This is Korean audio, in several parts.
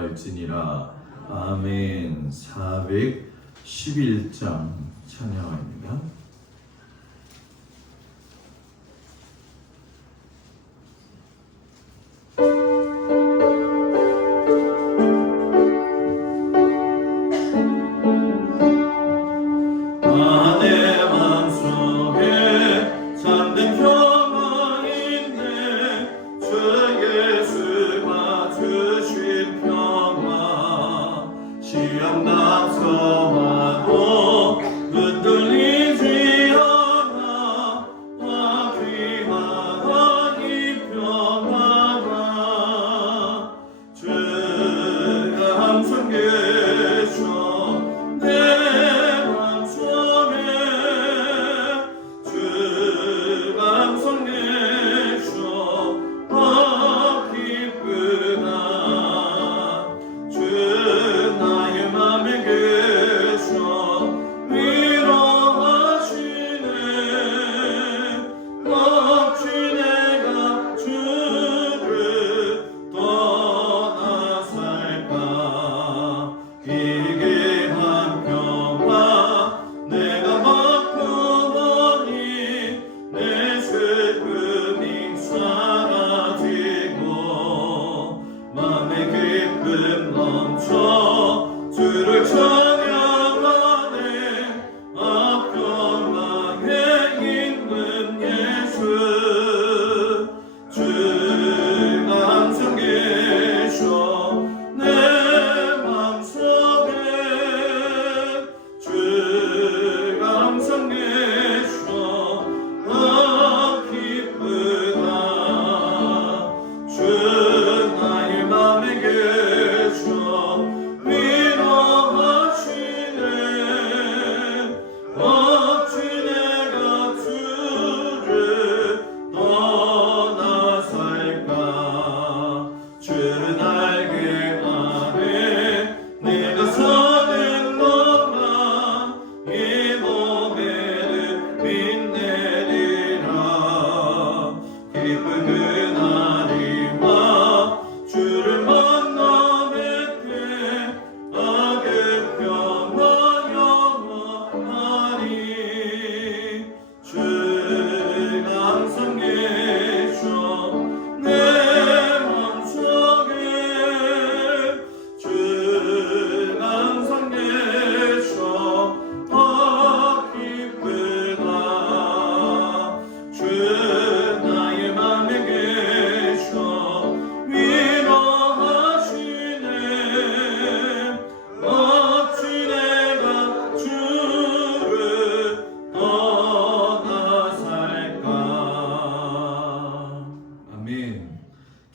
바랄지니라. 아멘. 411장 찬양합니다.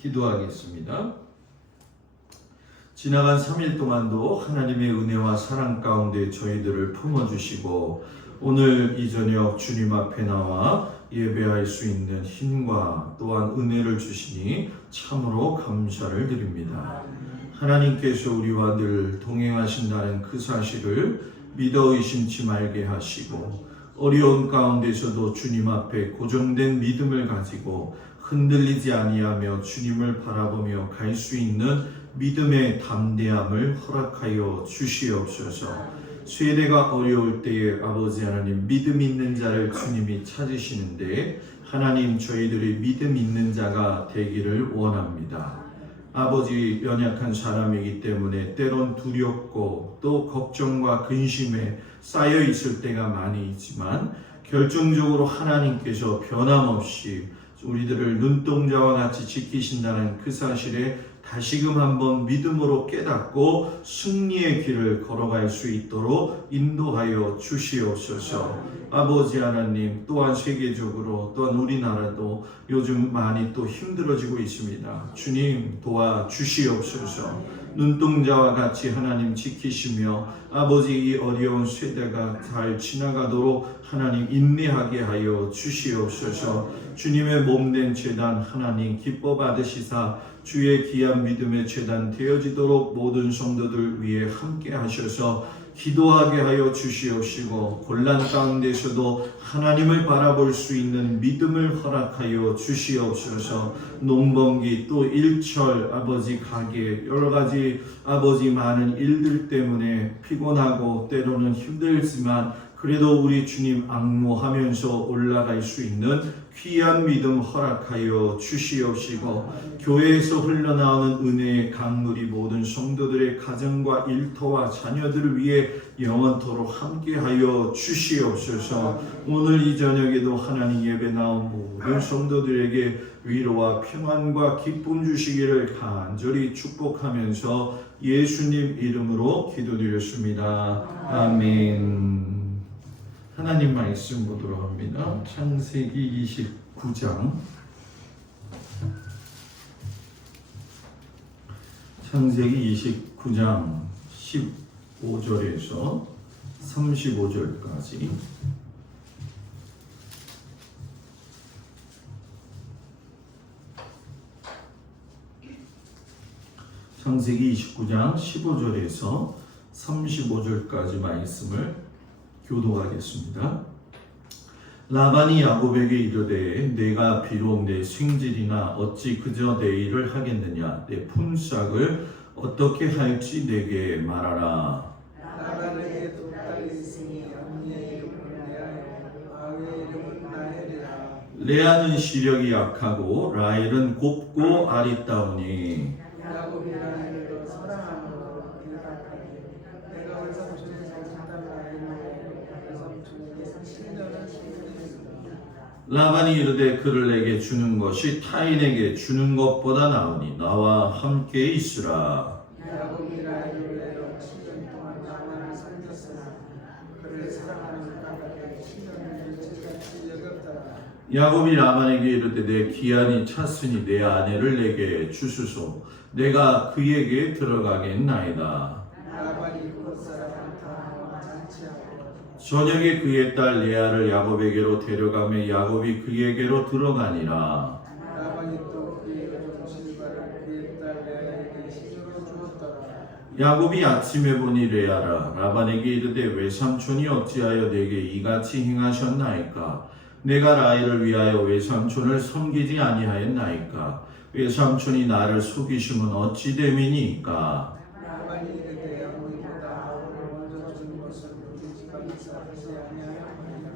기도하겠습니다. 지나간 3일 동안도 하나님의 은혜와 사랑 가운데 저희들을 품어주시고 오늘 이 저녁 주님 앞에 나와 예배할 수 있는 힘과 또한 은혜를 주시니 참으로 감사를 드립니다. 하나님께서 우리와 늘 동행하신다는 그 사실을 믿어 의심치 말게 하시고 어려운 가운데서도 주님 앞에 고정된 믿음을 가지고 흔들리지 아니하며 주님을 바라보며 갈 수 있는 믿음의 담대함을 허락하여 주시옵소서. 세대가 어려울 때에 아버지 하나님 믿음 있는 자를 주님이 찾으시는데 하나님 저희들이 믿음 있는 자가 되기를 원합니다. 아버지 연약한 사람이기 때문에 때론 두렵고 또 걱정과 근심에 쌓여 있을 때가 많이 있지만 결정적으로 하나님께서 변함없이 우리들을 눈동자와 같이 지키신다는 그 사실에 다시금 한번 믿음으로 깨닫고 승리의 길을 걸어갈 수 있도록 인도하여 주시옵소서. 아버지 하나님, 또한 세계적으로 또한 우리나라도 요즘 많이 또 힘들어지고 있습니다. 주님 도와주시옵소서. 눈동자와 같이 하나님 지키시며 아버지 이 어려운 세대가 잘 지나가도록 하나님 인내하게 하여 주시옵소서. 주님의 몸된 제단 하나님 기뻐 받으시사 주의 귀한 믿음의 제단 되어지도록 모든 성도들 위해 함께 하셔서 기도하게 하여 주시옵시고 곤란 가운데서도 하나님을 바라볼 수 있는 믿음을 허락하여 주시옵소서. 농번기 또 일철 아버지 가게 여러 가지 아버지 많은 일들 때문에 피곤하고 때로는 힘들지만 그래도 우리 주님 앙모하면서 올라갈 수 있는 귀한 믿음 허락하여 주시옵시고 교회에서 흘러나오는 은혜의 강물이 모든 성도들의 가정과 일터와 자녀들을 위해 영원토록 함께하여 주시옵소서. 오늘 이 저녁에도 하나님 예배 나온 모든 성도들에게 위로와 평안과 기쁨 주시기를 간절히 축복하면서 예수님 이름으로 기도드렸습니다. 아멘. 하나님 말씀 보도록 합니다. 창세기 29장 창세기 29장 15절에서 35절까지 창세기 29장 15절에서 35절까지 말씀을 교독하겠습니다. 라반이 야곱에게 이르되 내가 비록 내 생질이나 어찌 그저 내 일을 하겠느냐 내 품삯을 어떻게 할지 내게 말하라. 라반에게 두 딸이 있으니 언니의 이름은 레아요 아우의 이름은 라헬이라. 레아는 시력이 약하고 라헬은 곱고 아리따우니 야곱이 라헬을 사랑함으로 대답하되 내가 외삼촌의 잘못한 라헬을 외삼촌에게 10년을 시키겠습니다. 라반이 이르되 그를 내게 주는 것이 타인에게 주는 것보다 나으니 나와 함께 있으라. 야곱이 라헬을 위하여 7년 동안 라반을 섬겼으나 그를 사랑하는 까닭에 7년을 일찍같이 여겼더라. 야곱이 라반에게 이르되 내 기한이 찼으니 내 아내를 내게 주소서. 내가 그에게 들어가겠나이다. 라반이 그 사람을 다 잔치하고 저녁에 그의 딸 레아를 야곱에게로 데려가며 야곱이 그에게로 들어가니라. 라반이 또 그의 여종 실바를 그의 딸 레아에게 시주로 주었더라. 야곱이 아침에 보니 레아라 라반에게 이르되 외삼촌이 어찌하여 내게 이같이 행하셨나이까? 내가 라헬을 위하여 외삼촌을 섬기지 아니하였나이까? 외삼촌이 나를 속이심은 어찌 됨이니까? 라반이 이르되 야곱보다 아우를 먼저 준 것을 우리 집안에서 하지 아니하였느냐.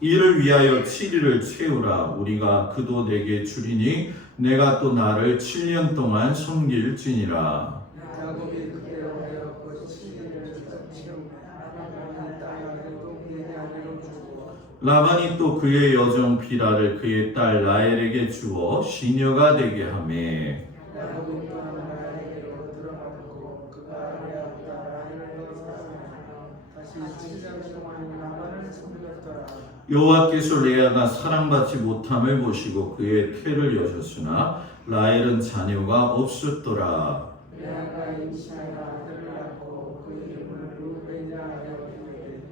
이를 위하여 7일을 채우라. 우리가 그도 내게 주리니 내가 또 나를 7년 동안 섬길지니라. 야곱이 그때 오되었고 7일을 채우고 라반이 딸 아들도 그에게 아내로 주고 라반이 또 그의 여종 비라를 그의 딸 라헬에게 주어 시녀가 되게 하며 야곱이 또한 라헬에게로 들어갔고 그가 레아 딸 라헬을 사랑하여 다시 7년 동안 라반을 섬겼더라. 여호와께서 레아가 사랑받지 못함을 보시고 그의 태를 여셨으나 라헬은 자녀가 없었더라. 레아가 임신하여 아들을 낳고 그 이름을 루벤이라 하여 이르되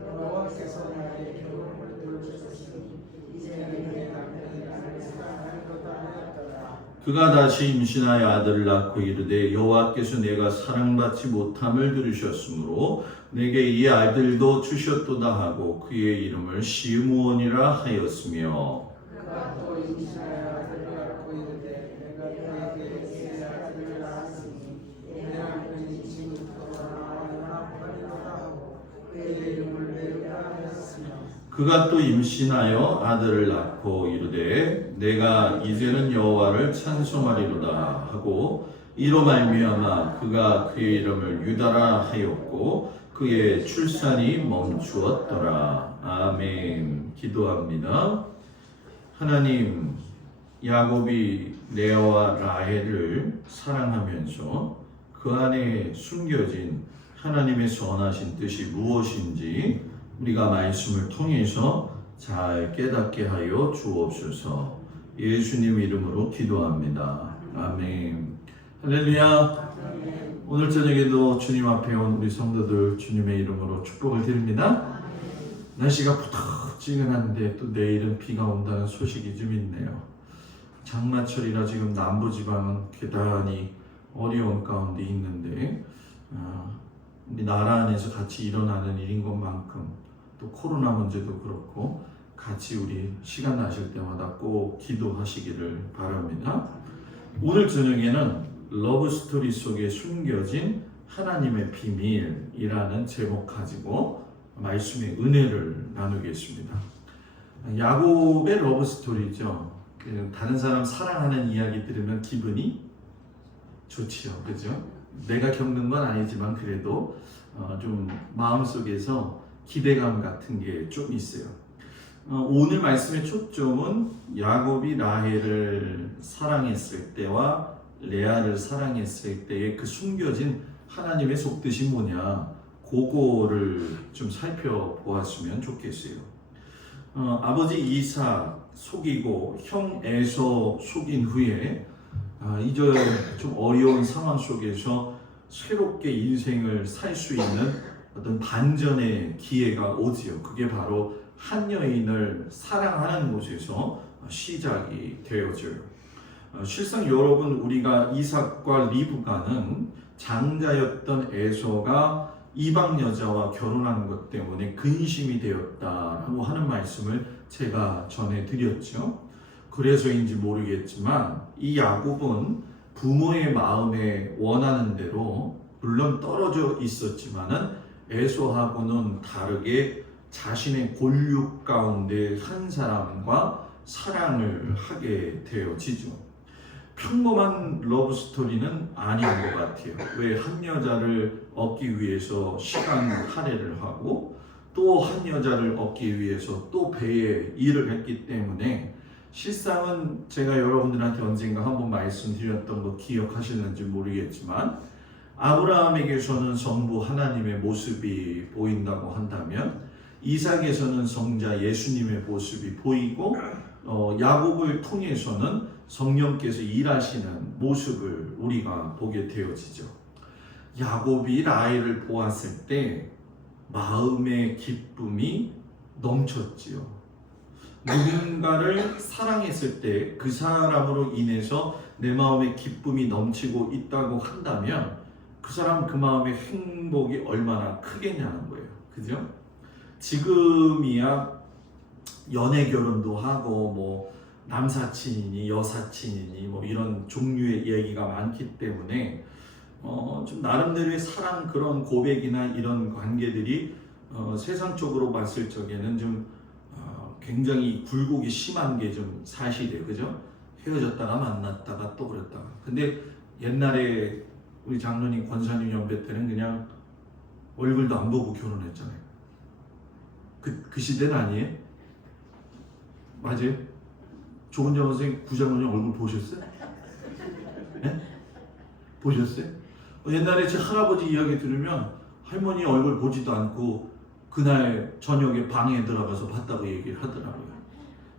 여호와께서 나의 겨울을 돌주셨으니 이제는 내 남편이 나를 사랑하리로다 하였더라. 그가 다시 임신하여 아들을 낳고 이르되 여호와께서 내가 사랑받지 못함을 들으셨으므로 내게 이 아들도 주셨도다 하고 그의 이름을 시므온이라 하였으며 그가 또 임신하여 아들을 낳고 이르되 내가 그에게 새 아들을 낳았으니 내 남편이 지금부터 나와 연합하리로다 하고 그의 이름을 레위라 하였으며 그가 또 임신하여 아들을 낳고 이르되 내가 이제는 여호와를 찬송하리로다 하고 이로 말미암아 그가 그의 이름을 유다라 하였고 그의 출산이 멈추었더라. 아멘. 기도합니다. 하나님, 야곱이 레아와 라헬을 사랑하면서 그 안에 숨겨진 하나님의 선하신 뜻이 무엇인지 우리가 말씀을 통해서 잘 깨닫게 하여 주옵소서. 예수님 이름으로 기도합니다. 아멘. 할렐루야. 오늘 저녁에도 주님 앞에 온 우리 성도들 주님의 이름으로 축복을 드립니다. 날씨가 푸덕지근한데 또 내일은 비가 온다는 소식이 좀 있네요. 장마철이라 지금 남부지방은 대단히 어려운 가운데 있는데 우리 나라 안에서 같이 일어나는 일인 것만큼 또 코로나 문제도 그렇고 같이 우리 시간 나실 때마다 꼭 기도하시기를 바랍니다. 오늘 저녁에는 러브 스토리 속에 숨겨진 하나님의 비밀이라는 제목 가지고 말씀의 은혜를 나누겠습니다. 야곱의 러브 스토리죠. 다른 사람 사랑하는 이야기 들으면 기분이 좋지요, 그죠? 내가 겪는 건 아니지만 그래도 좀 마음속에서 기대감 같은 게 좀 있어요. 오늘 말씀의 초점은 야곱이 라헬을 사랑했을 때와 레아를 사랑했을 때의 그 숨겨진 하나님의 속뜻이 뭐냐, 그거를 좀 살펴보았으면 좋겠어요. 아버지 이삭 속이고 형 에서 속인 후에 이제 좀 어려운 상황 속에서 새롭게 인생을 살 수 있는 어떤 반전의 기회가 오지요. 그게 바로 한 여인을 사랑하는 곳에서 시작이 되어져요. 실상 여러분, 우리가 이삭과 리브가는 장자였던 에서가 이방 여자와 결혼한 것 때문에 근심이 되었다라고 하는 말씀을 제가 전해드렸죠. 그래서인지 모르겠지만 이 야곱은 부모의 마음에 원하는 대로 물론 떨어져 있었지만은 에서하고는 다르게 자신의 골육 가운데 한 사람과 사랑을 하게 되어지죠. 평범한 러브 스토리는 아닌 것 같아요. 왜 한 여자를 얻기 위해서 시간 할애를 하고 또 한 여자를 얻기 위해서 또 배에 일을 했기 때문에 실상은 제가 여러분들한테 언젠가 한번 말씀드렸던 거 기억하시는지 모르겠지만 아브라함에게서는 성부 하나님의 모습이 보인다고 한다면 이삭에서는 성자 예수님의 모습이 보이고 야곱을 통해서는 성령께서 일하시는 모습을 우리가 보게 되어지죠. 야곱이 라헬을 보았을 때 마음의 기쁨이 넘쳤지요. 누군가를 사랑했을 때 그 사람으로 인해서 내 마음에 기쁨이 넘치고 있다고 한다면 그 사람 그 마음의 행복이 얼마나 크겠냐는 거예요. 그죠? 지금이야 연애 결혼도 하고 뭐 남사친이니 여사친이니 뭐 이런 종류의 얘기가 많기 때문에 좀 나름대로의 사랑 그런 고백이나 이런 관계들이 세상적으로 봤을 적에는 좀 굉장히 굴곡이 심한 게 좀 사실이에요. 그죠? 헤어졌다가 만났다가 또 그랬다가. 근데 옛날에 우리 장로님 권사님 연배 때는 그냥 얼굴도 안 보고 결혼했잖아요. 그 시대는 아니에요? 맞아요? 조은정 선생님 구장로님 얼굴 보셨어요? 네? 보셨어요? 옛날에 제 할아버지 이야기 들으면 할머니 얼굴 보지도 않고 그날 저녁에 방에 들어가서 봤다고 얘기를 하더라고요.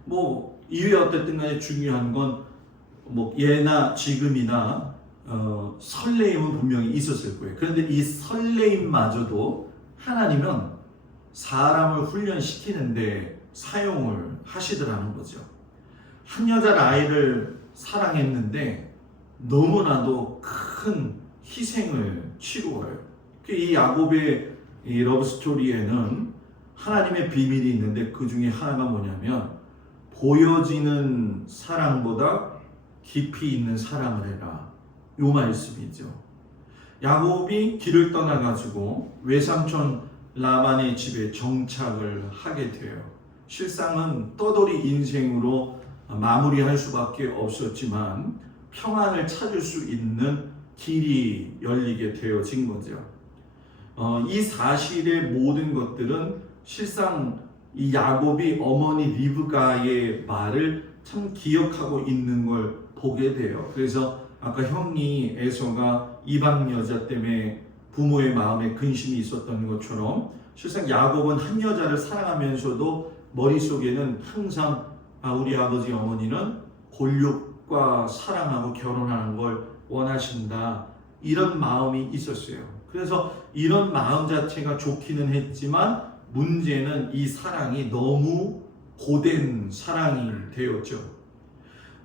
뭐 이외에 어쨌든 간에 중요한 건 뭐 예나 지금이나 설레임은 분명히 있었을 거예요. 그런데 이 설레임마저도 하나님은 사람을 훈련시키는데 사용을 하시더라는 거죠. 한 여자 라헬을 사랑했는데 너무나도 큰 희생을 치루어요. 이 야곱의 이 러브 스토리에는 하나님의 비밀이 있는데 그 중에 하나가 뭐냐면 보여지는 사랑보다 깊이 있는 사랑을 해라. 요 말씀이죠. 야곱이 길을 떠나가지고 외삼촌 라반의 집에 정착을 하게 돼요. 실상은 떠돌이 인생으로 마무리할 수밖에 없었지만 평안을 찾을 수 있는 길이 열리게 되어진 거죠. 이 사실의 모든 것들은 실상 이 야곱이 어머니 리브가의 말을 참 기억하고 있는 걸 보게 돼요. 그래서 아까 형이 에서가 이방 여자 때문에 부모의 마음에 근심이 있었던 것처럼 실상 야곱은 한 여자를 사랑하면서도 머릿속에는 항상 우리 아버지 어머니는 골육과 사랑하고 결혼하는 걸 원하신다, 이런 마음이 있었어요. 그래서 이런 마음 자체가 좋기는 했지만 문제는 이 사랑이 너무 고된 사랑이 되었죠.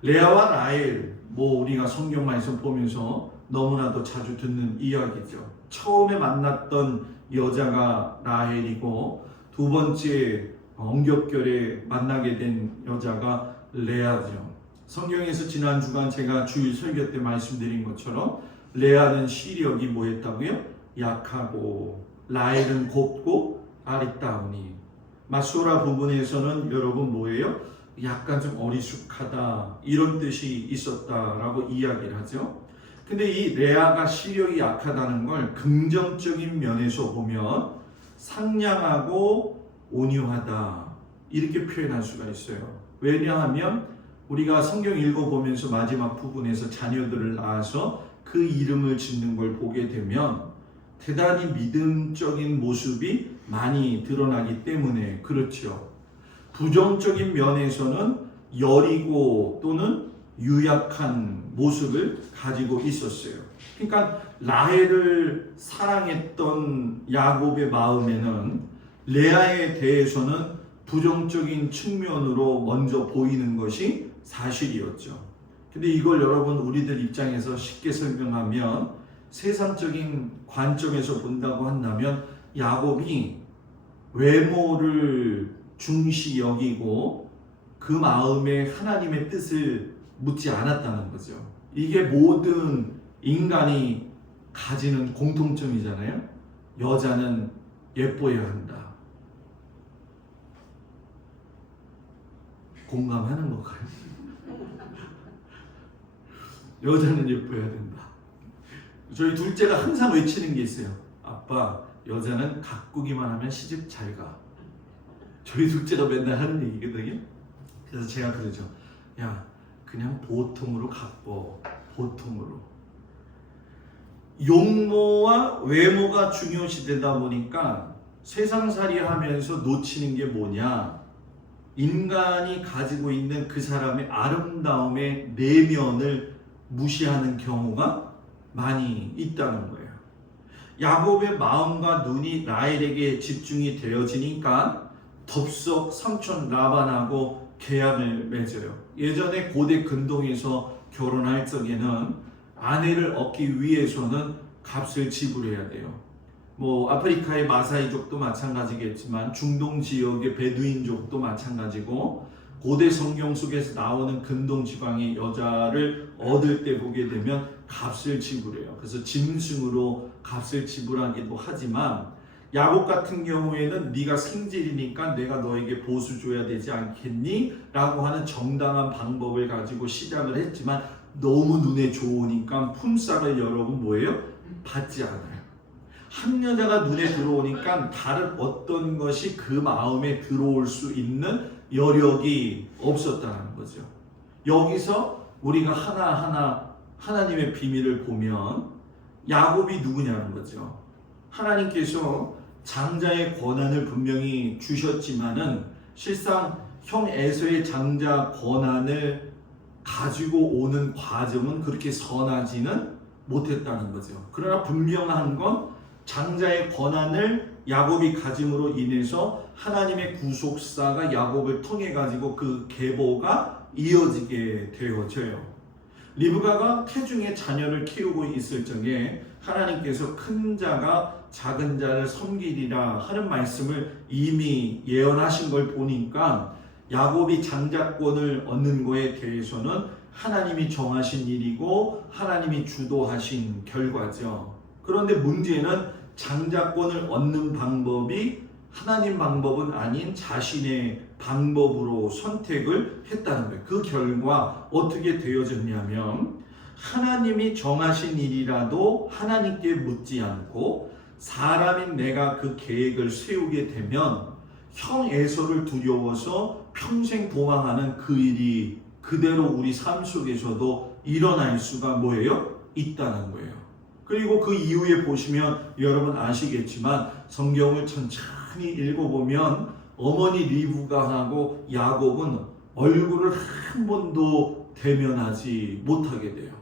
레아와 라헬, 뭐 우리가 성경 말씀 보면서 너무나도 자주 듣는 이야기죠. 처음에 만났던 여자가 라헬이고 두 번째 엉겹결에 만나게 된 여자가 레아죠. 성경에서 지난 주간 제가 주일 설교 때 말씀드린 것처럼 레아는 시력이 뭐했다고요? 약하고 라헬은 곱고 아리따우니. 마소라 부분에서는 여러분 뭐예요? 약간 좀 어리숙하다 이런 뜻이 있었다라고 이야기를 하죠. 근데 이 레아가 시력이 약하다는 걸 긍정적인 면에서 보면 상냥하고 온유하다 이렇게 표현할 수가 있어요. 왜냐하면 우리가 성경 읽어보면서 마지막 부분에서 자녀들을 낳아서 그 이름을 짓는 걸 보게 되면 대단히 믿음적인 모습이 많이 드러나기 때문에 그렇죠. 부정적인 면에서는 여리고 또는 유약한 모습을 가지고 있었어요. 그러니까 라헬을 사랑했던 야곱의 마음에는 레아에 대해서는 부정적인 측면으로 먼저 보이는 것이 사실이었죠. 근데 이걸 여러분 우리들 입장에서 쉽게 설명하면 세상적인 관점에서 본다고 한다면 야곱이 외모를 중시 여기고 그 마음에 하나님의 뜻을 묻지 않았다는 거죠. 이게 모든 인간이 가지는 공통점이잖아요. 여자는 예뻐야 한다. 공감하는 건가요? 여자는 예뻐야 된다. 저희 둘째가 항상 외치는 게 있어요. 아빠, 여자는 가꾸기만 하면 시집 잘 가. 저희 둘째가 맨날 하는 얘기거든요. 그래서 제가 그러죠. 야, 그냥 보통으로 가꿔. 보통으로. 용모와 외모가 중요시 되다 보니까 세상살이 하면서 놓치는 게 뭐냐? 인간이 가지고 있는 그 사람의 아름다움의 내면을 무시하는 경우가 많이 있다는 거예요. 야곱의 마음과 눈이 라헬에게 집중이 되어지니까 덥석 삼촌 라반하고 계약을 맺어요. 예전에 고대 근동에서 결혼할 적에는 아내를 얻기 위해서는 값을 지불해야 돼요. 뭐 아프리카의 마사이족도 마찬가지겠지만 중동 지역의 베두인족도 마찬가지고 고대 성경 속에서 나오는 근동 지방의 여자를 얻을 때 보게 되면 값을 지불해요. 그래서 짐승으로 값을 지불하기도 하지만 야곱 같은 경우에는 네가 생질이니까 내가 너에게 보수 줘야 되지 않겠니? 라고 하는 정당한 방법을 가지고 시작을 했지만 너무 눈에 좋으니까 품삯을 여러분 뭐예요? 받지 않아요. 한 여자가 눈에 들어오니까 다른 어떤 것이 그 마음에 들어올 수 있는 여력이 없었다는 거죠. 여기서 우리가 하나하나 하나님의 비밀을 보면 야곱이 누구냐는 거죠. 하나님께서 장자의 권한을 분명히 주셨지만은 실상 형 에서의 장자 권한을 가지고 오는 과정은 그렇게 선하지는 못했다는 거죠. 그러나 분명한 건 장자의 권한을 야곱이 가짐으로 인해서 하나님의 구속사가 야곱을 통해 가지고 그 계보가 이어지게 되어져요. 리브가가 태중의 자녀를 키우고 있을 적에 하나님께서 큰 자가 작은 자를 섬기리라 하는 말씀을 이미 예언하신 걸 보니까 야곱이 장자권을 얻는 거에 대해서는 하나님이 정하신 일이고 하나님이 주도하신 결과죠. 그런데 문제는 장자권을 얻는 방법이 하나님 방법은 아닌 자신의 방법으로 선택을 했다는 거예요. 그 결과 어떻게 되어졌냐면 하나님이 정하신 일이라도 하나님께 묻지 않고 사람인 내가 그 계획을 세우게 되면 형 에서를 두려워서 평생 도망하는 그 일이 그대로 우리 삶 속에서도 일어날 수가 뭐예요? 있다는 거예요. 그리고 그 이후에 보시면 여러분 아시겠지만 성경을 천천히 읽어보면 어머니 리브가하고 야곱은 얼굴을 한 번도 대면하지 못하게 돼요.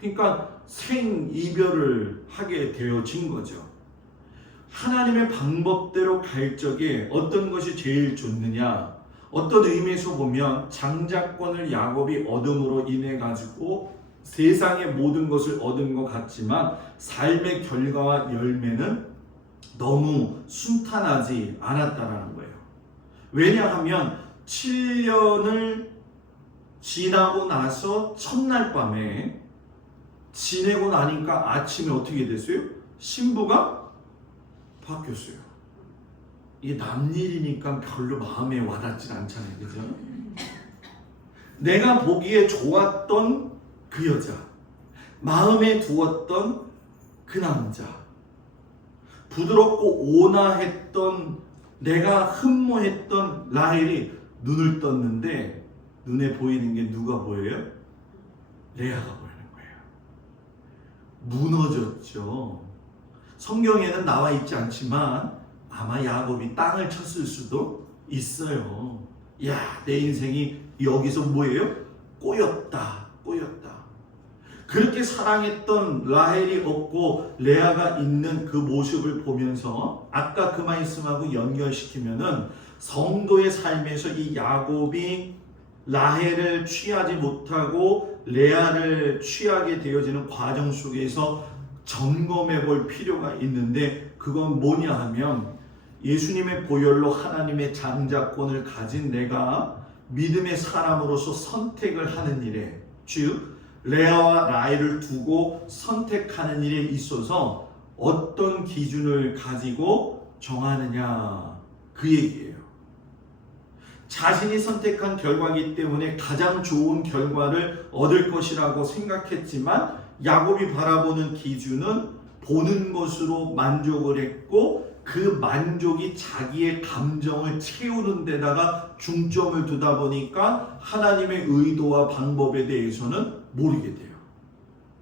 그러니까 생이별을 하게 되어진 거죠. 하나님의 방법대로 갈 적에 어떤 것이 제일 좋느냐? 어떤 의미에서 보면 장자권을 야곱이 얻음으로 인해 가지고 세상의 모든 것을 얻은 것 같지만 삶의 결과와 열매는 너무 순탄하지 않았다라는 거예요. 왜냐하면 7년을 지나고 나서 첫날 밤에 지내고 나니까 아침에 어떻게 됐어요? 신부가 바뀌었어요. 이게 남일이니까 별로 마음에 와닿지 않잖아요. 그죠? 내가 보기에 좋았던 그 여자, 마음에 두었던 그 남자, 부드럽고 온화했던 내가 흠모했던 라헬이 눈을 떴는데 눈에 보이는 게 누가 보여요? 레아가 보이는 거예요. 무너졌죠. 성경에는 나와 있지 않지만 아마 야곱이 땅을 쳤을 수도 있어요. 야, 내 인생이 여기서 뭐예요? 꼬였다. 그렇게 사랑했던 라헬이 없고 레아가 있는 그 모습을 보면서 아까 그 말씀하고 연결시키면은 성도의 삶에서 이 야곱이 라헬을 취하지 못하고 레아를 취하게 되어지는 과정 속에서 점검해 볼 필요가 있는데, 그건 뭐냐 하면 예수님의 보혈로 하나님의 장자권을 가진 내가 믿음의 사람으로서 선택을 하는 일에, 즉 레아와 라헬을 두고 선택하는 일에 있어서 어떤 기준을 가지고 정하느냐, 그 얘기예요. 자신이 선택한 결과이기 때문에 가장 좋은 결과를 얻을 것이라고 생각했지만 야곱이 바라보는 기준은 보는 것으로 만족을 했고 그 만족이 자기의 감정을 채우는 데다가 중점을 두다 보니까 하나님의 의도와 방법에 대해서는 모르게 돼요.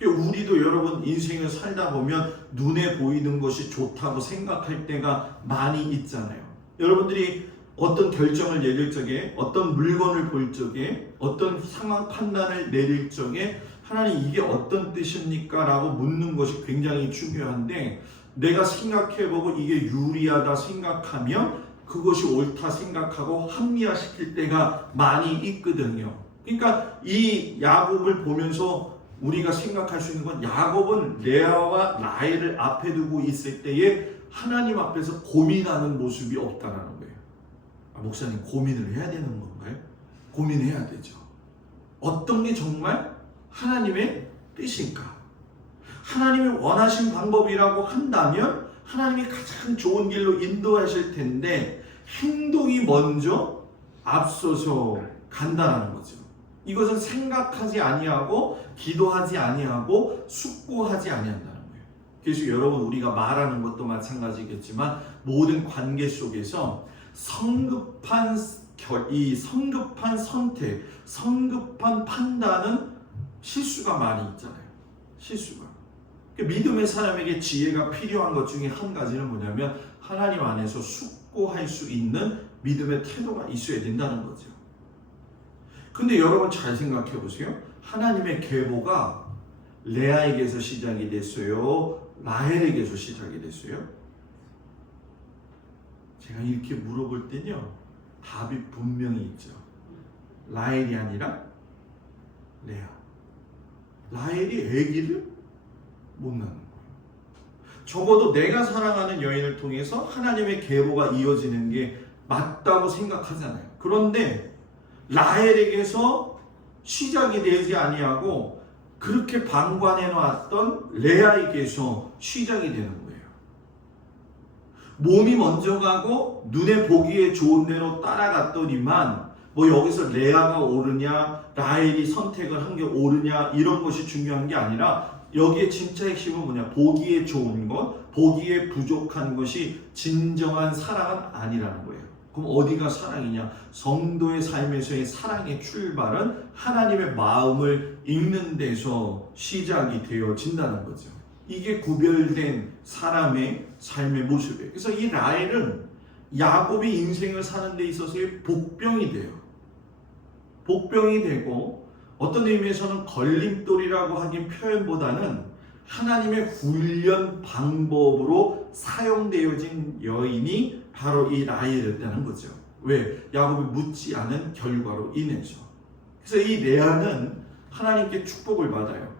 우리도 여러분 인생을 살다 보면 눈에 보이는 것이 좋다고 생각할 때가 많이 있잖아요. 여러분들이 어떤 결정을 내릴 적에, 어떤 물건을 볼 적에, 어떤 상황 판단을 내릴 적에 하나님 이게 어떤 뜻입니까? 라고 묻는 것이 굉장히 중요한데, 내가 생각해보고 이게 유리하다 생각하면 그것이 옳다 생각하고 합리화시킬 때가 많이 있거든요. 그러니까 이 야곱을 보면서 우리가 생각할 수 있는 건, 야곱은 레아와 라헬을 앞에 두고 있을 때에 하나님 앞에서 고민하는 모습이 없다라는 거예요. 목사님, 고민을 해야 되는 건가요? 고민해야 되죠. 어떤 게 정말 하나님의 뜻일까? 하나님이 원하신 방법이라고 한다면 하나님이 가장 좋은 길로 인도하실 텐데 행동이 먼저 앞서서 간다라는 거죠. 이것은 생각하지 아니하고 기도하지 아니하고 숙고하지 아니한다는 거예요. 그래서 여러분, 우리가 말하는 것도 마찬가지겠지만 모든 관계 속에서 성급한 선택, 성급한 판단은 실수가 많이 있잖아요. 실수가. 믿음의 사람에게 지혜가 필요한 것 중에 한 가지는 뭐냐면 하나님 안에서 숙고할 수 있는 믿음의 태도가 있어야 된다는 거죠. 근데 여러분 잘 생각해 보세요. 하나님의 계보가 레아에게서 시작이 됐어요? 라헬에게서 시작이 됐어요? 제가 이렇게 물어볼 때는요, 답이 분명히 있죠. 라헬이 아니라 레아. 라헬이 아기를 못 낳는 거예요. 적어도 내가 사랑하는 여인을 통해서 하나님의 계보가 이어지는 게 맞다고 생각하잖아요. 그런데 라헬에게서 시작이 되지 아니하고 그렇게 방관해 놨던 레아에게서 시작이 되는 거예요. 몸이 먼저 가고 눈에 보기에 좋은 대로 따라갔더니만 뭐 여기서 레아가 옳으냐 라헬이 선택을 한 게 옳으냐 이런 것이 중요한 게 아니라 여기에 진짜 핵심은 뭐냐, 보기에 좋은 것, 보기에 부족한 것이 진정한 사랑은 아니라는 거예요. 그럼 어디가 사랑이냐? 성도의 삶에서의 사랑의 출발은 하나님의 마음을 읽는 데서 시작이 되어진다는 거죠. 이게 구별된 사람의 삶의 모습이에요. 그래서 이 라헬은 야곱이 인생을 사는 데 있어서의 복병이 돼요. 복병이 되고 어떤 의미에서는 걸림돌이라고 하긴 표현보다는 하나님의 훈련 방법으로 사용되어진 여인이 바로 이 라헬이었다는 거죠. 왜? 야곱이 묻지 않은 결과로 인해서. 그래서 이 레아는 하나님께 축복을 받아요.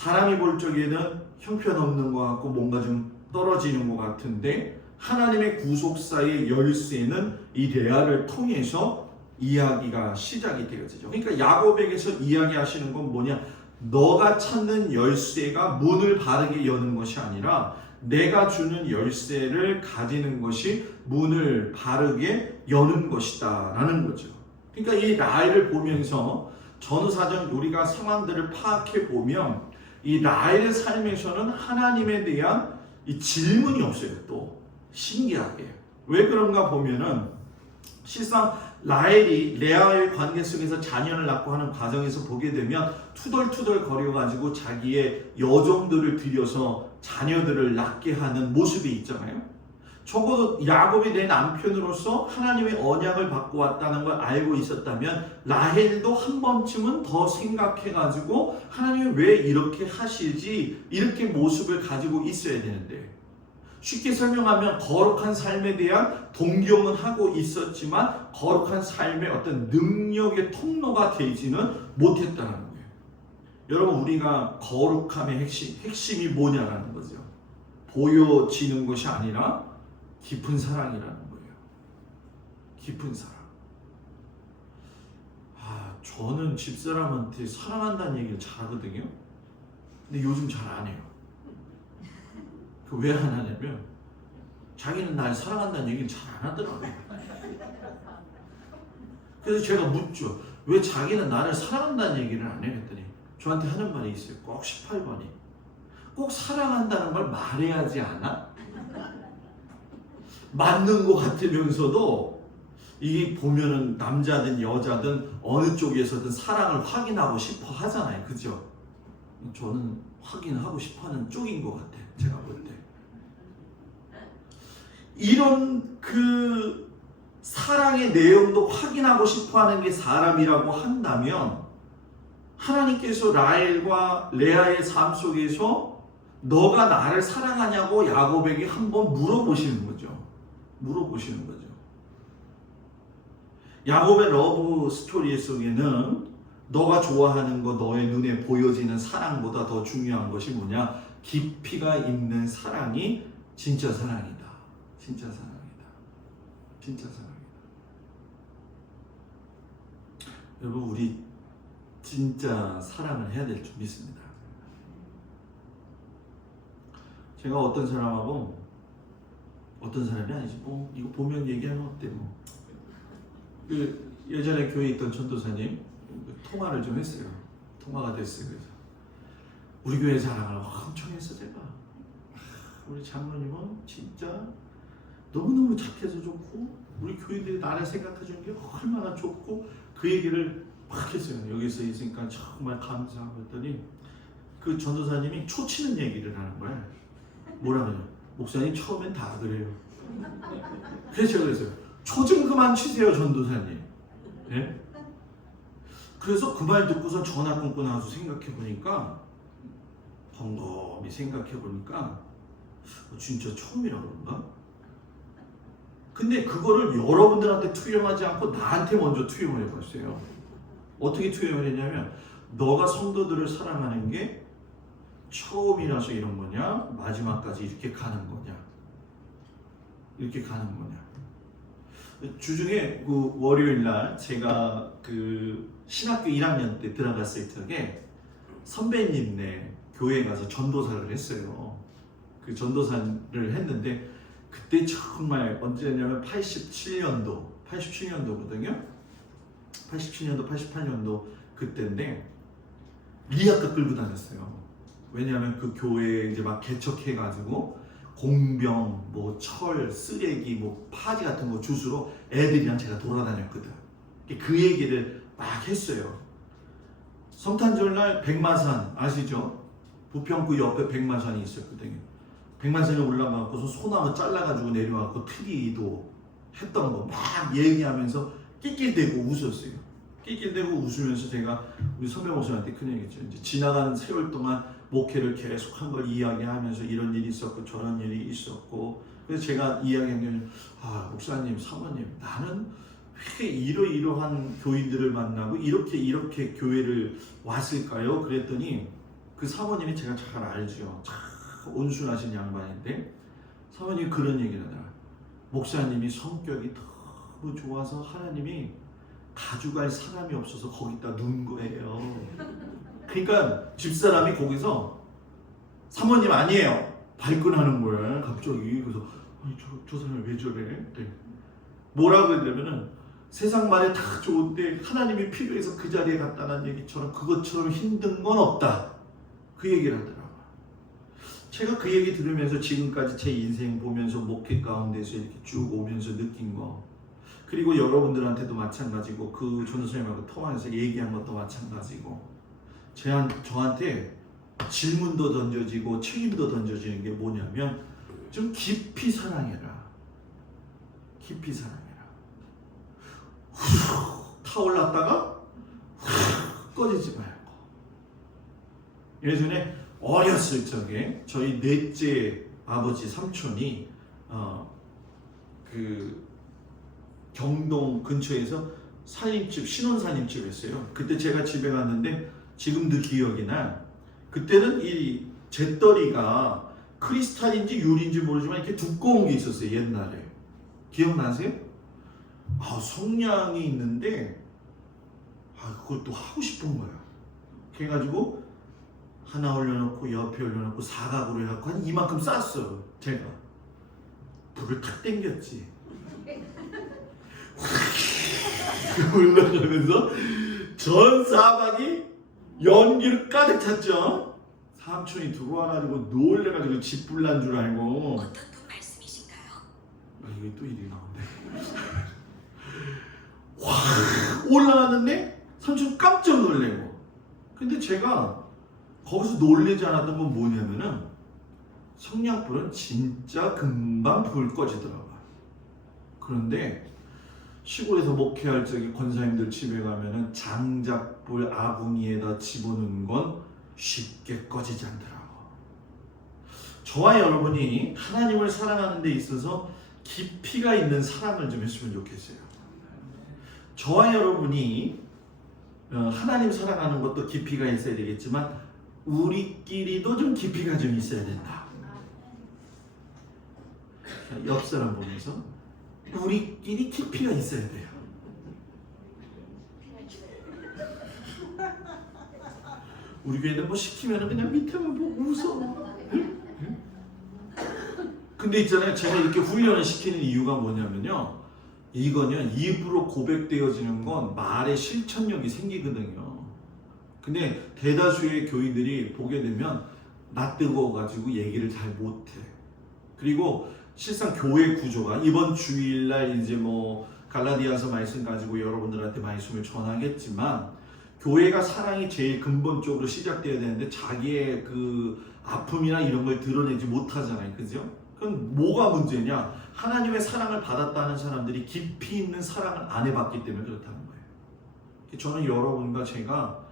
사람이 볼 적에는 형편없는 것 같고 뭔가 좀 떨어지는 것 같은데 하나님의 구속사의 열쇠는 이 레아를 통해서 이야기가 시작이 되어지죠. 그러니까 야곱에게서 이야기하시는 건 뭐냐? 너가 찾는 열쇠가 문을 바르게 여는 것이 아니라 내가 주는 열쇠를 가지는 것이 문을 바르게 여는 것이다 라는 거죠. 그러니까 이 라헬을 보면서 전후사전 우리가 상황들을 파악해 보면 이 라헬의 삶에서는 하나님에 대한 이 질문이 없어요. 또 신기하게 왜 그런가 보면은 실상 라헬이 레아의 관계 속에서 자녀를 낳고 하는 과정에서 보게 되면 투덜투덜 거려가지고 자기의 여종들을 들여서 자녀들을 낳게 하는 모습이 있잖아요. 적어도 야곱이 내 남편으로서 하나님의 언약을 받고 왔다는 걸 알고 있었다면 라헬도 한 번쯤은 더 생각해가지고 하나님이 왜 이렇게 하시지 이렇게 모습을 가지고 있어야 되는데 쉽게 설명하면 거룩한 삶에 대한 동경은 하고 있었지만 거룩한 삶의 어떤 능력의 통로가 되지는 못했다는 거예요. 여러분 우리가 거룩함의 핵심이 뭐냐라는 거죠. 보여지는 것이 아니라 깊은 사랑이라는 거예요. 깊은 사랑. 저는 집사람한테 사랑한다는 얘기를 잘하거든요. 근데 요즘 잘 안 해요. 왜 안 하냐면 자기는 날 사랑한다는 얘기를 잘 안 하더라고요. 그래서 제가 묻죠. 왜 자기는 나를 사랑한다는 얘기를 안 해? 그랬더니 저한테 하는 말이 있어요. 꼭 18번이. 꼭 사랑한다는 걸 말해야지 않아? 맞는 것 같으면서도 이게 보면은 남자든 여자든 어느 쪽에서든 사랑을 확인하고 싶어 하잖아요. 그죠? 저는 확인하고 싶어 하는 쪽인 것 같아. 제가 볼 때. 이런 그 사랑의 내용도 확인하고 싶어 하는 게 사람이라고 한다면 하나님께서 라헬과 레아의 삶 속에서 너가 나를 사랑하냐고 야곱에게 한번 물어보시는 거죠. 물어보시는 거죠. 야곱의 러브 스토리 속에는 너가 좋아하는 거 너의 눈에 보여지는 사랑보다 더 중요한 것이 뭐냐? 깊이가 있는 사랑이 진짜 사랑이다. 진짜 사랑이다. 진짜 사랑이다. 여러분 우리 진짜 사랑을 해야 될 줄 믿습니다. 제가 어떤 사람하고 어떤 사람이 아니지 뭐 이거 보면 얘기하면 어때 뭐. 그 예전에 교회에 있던 전도사님 통화를 좀 했어요. 통화가 됐어요. 그래서 우리 교회 자랑을 엄청 했어 제가. 우리 장로님은 진짜 너무너무 착해서 좋고 우리 교인들이 나를 생각해주는 게 얼마나 좋고 그 얘기를 막 했어요. 여기서 있으니까 정말 감사하고 했더니 그 전도사님이 초치는 얘기를 하는 거야. 뭐라고요? 목사님 처음엔 다 그래요. 그래서 제가 그랬어요. 초 좀 그만 치세요 전도사님. 예? 그래서 그 말 듣고서 전화 끊고 나서 생각해보니까 곰곰이 생각해보니까 진짜 처음이라 그런가? 근데 그거를 여러분들한테 투영하지 않고 나한테 먼저 투영을 해봤어요. 어떻게 투영을 했냐면 너가 성도들을 사랑하는 게 처음이라서 이런 거냐 마지막까지 이렇게 가는 거냐 이렇게 가는 거냐. 주중에 그 월요일날 제가 그 신학교 1학년 때 들어갔을 적에 선배님네 교회에 가서 전도사를 했어요. 그 전도사를 했는데 그때 정말 언제냐면 87년도거든요. 87년도, 88년도 그때인데 리아카 끌고 다녔어요. 왜냐하면 그 교회에 이제 막 개척해가지고 공병, 뭐 철, 쓰레기, 뭐 파지 같은 거 주스로 애들이랑 제가 돌아다녔거든. 그 얘기를 막 했어요. 성탄절날 백마산 아시죠? 부평구 옆에 백마산이 있었거든요. 백마산에 올라가고서 소나무 잘라가지고 내려와서 트리도 했던 거 막 얘기하면서 낄낄대고 웃었어요. 낄낄대고 웃으면서 제가 우리 선배 목사한테 큰 얘기했죠. 이제 지나가는 세월 동안 목회를 계속 한 걸 이야기하면서 이런 일이 있었고 저런 일이 있었고 그래서 제가 이야기한 게 목사님, 사모님 나는 왜 이러이러한 교인들을 만나고 이렇게 교회를 왔을까요? 그랬더니 그 사모님이 제가 잘 알죠. 참 온순하신 양반인데 사모님이 그런 얘기를 하더라. 목사님이 성격이 너무 좋아서 하나님이 가져갈 사람이 없어서 거기다 놓은 거예요. 그러니까 집사람이 거기서 사모님 아니에요 발끈하는 거야 갑자기. 그래서 아니 저 사람이 왜 저래? 네. 뭐라고 했냐면은 세상 말에 다 좋은데 하나님이 필요해서 그 자리에 갔다는 얘기처럼 그것처럼 힘든 건 없다. 그 얘기를 하더라고요. 제가 그 얘기 들으면서 지금까지 제 인생 보면서 목회 가운데서 이렇게 쭉 오면서 느낀 거, 그리고 여러분들한테도 마찬가지고 그 전도사님하고 통화해서 얘기한 것도 마찬가지고, 저한테 질문도 던져지고 책임도 던져지는 게 뭐냐면 좀 깊이 사랑해라. 깊이 사랑해라. 후 타올랐다가 후 꺼지지 말고. 예전에 어렸을 적에 저희 넷째 아버지 삼촌이 그 경동 근처에서 살림집, 신혼살림집 했어요. 그때 제가 집에 갔는데 지금도 기억이 나. 그때는 이 잿더리가 크리스탈인지 유리인지 모르지만 이렇게 두꺼운 게 있었어요. 옛날에. 기억나세요? 성냥이 있는데 그것도 하고 싶은 거야. 그래가지고 하나 올려놓고 옆에 올려놓고 사각으로 해갖고 한 이만큼 쌌어요. 제가 불을 탁 당겼지. 올라가면서 전 사방이 연기를 가득 찼죠. 삼촌이 들어와가지고 놀래가지고 집불 난 줄 알고. 어떤 분 말씀이신가요? 이게 또 일이 나온대. 확 올라왔는데 삼촌 깜짝 놀래고. 근데 제가 거기서 놀라지 않았던 건 뭐냐면은 성냥불은 진짜 금방 불 꺼지더라고요. 그런데 시골에서 목회할 적에 권사님들 집에 가면은 장작불 아궁이에다 집어넣는 건 쉽게 꺼지지 않더라고. 저와 여러분이 하나님을 사랑하는 데 있어서 깊이가 있는 사랑을 좀 했으면 좋겠어요. 저와 여러분이 하나님 사랑하는 것도 깊이가 있어야 되겠지만 우리끼리도 좀 깊이가 좀 있어야 된다. 옆 사람 보면서 우리끼리 깊이가 있어야 돼요. 우리 교회는 뭐 시키면 그냥 밑에만 보고 웃어. 근데 있잖아요, 제가 이렇게 훈련을 시키는 이유가 뭐냐면요, 이거는 입으로 고백되어지는 건 말의 실천력이 생기거든요. 근데 대다수의 교인들이 보게 되면 낯뜨거워가지고 얘기를 잘 못해. 그리고 실상 교회 구조가 이번 주일날 이제 뭐 갈라디아서 말씀 가지고 여러분들한테 말씀을 전하겠지만, 교회가 사랑이 제일 근본적으로 시작되어야 되는데 자기의 그 아픔이나 이런 걸 드러내지 못하잖아요. 그죠? 그럼 뭐가 문제냐? 하나님의 사랑을 받았다는 사람들이 깊이 있는 사랑을 안 해봤기 때문에 그렇다는 거예요. 저는 여러분과 제가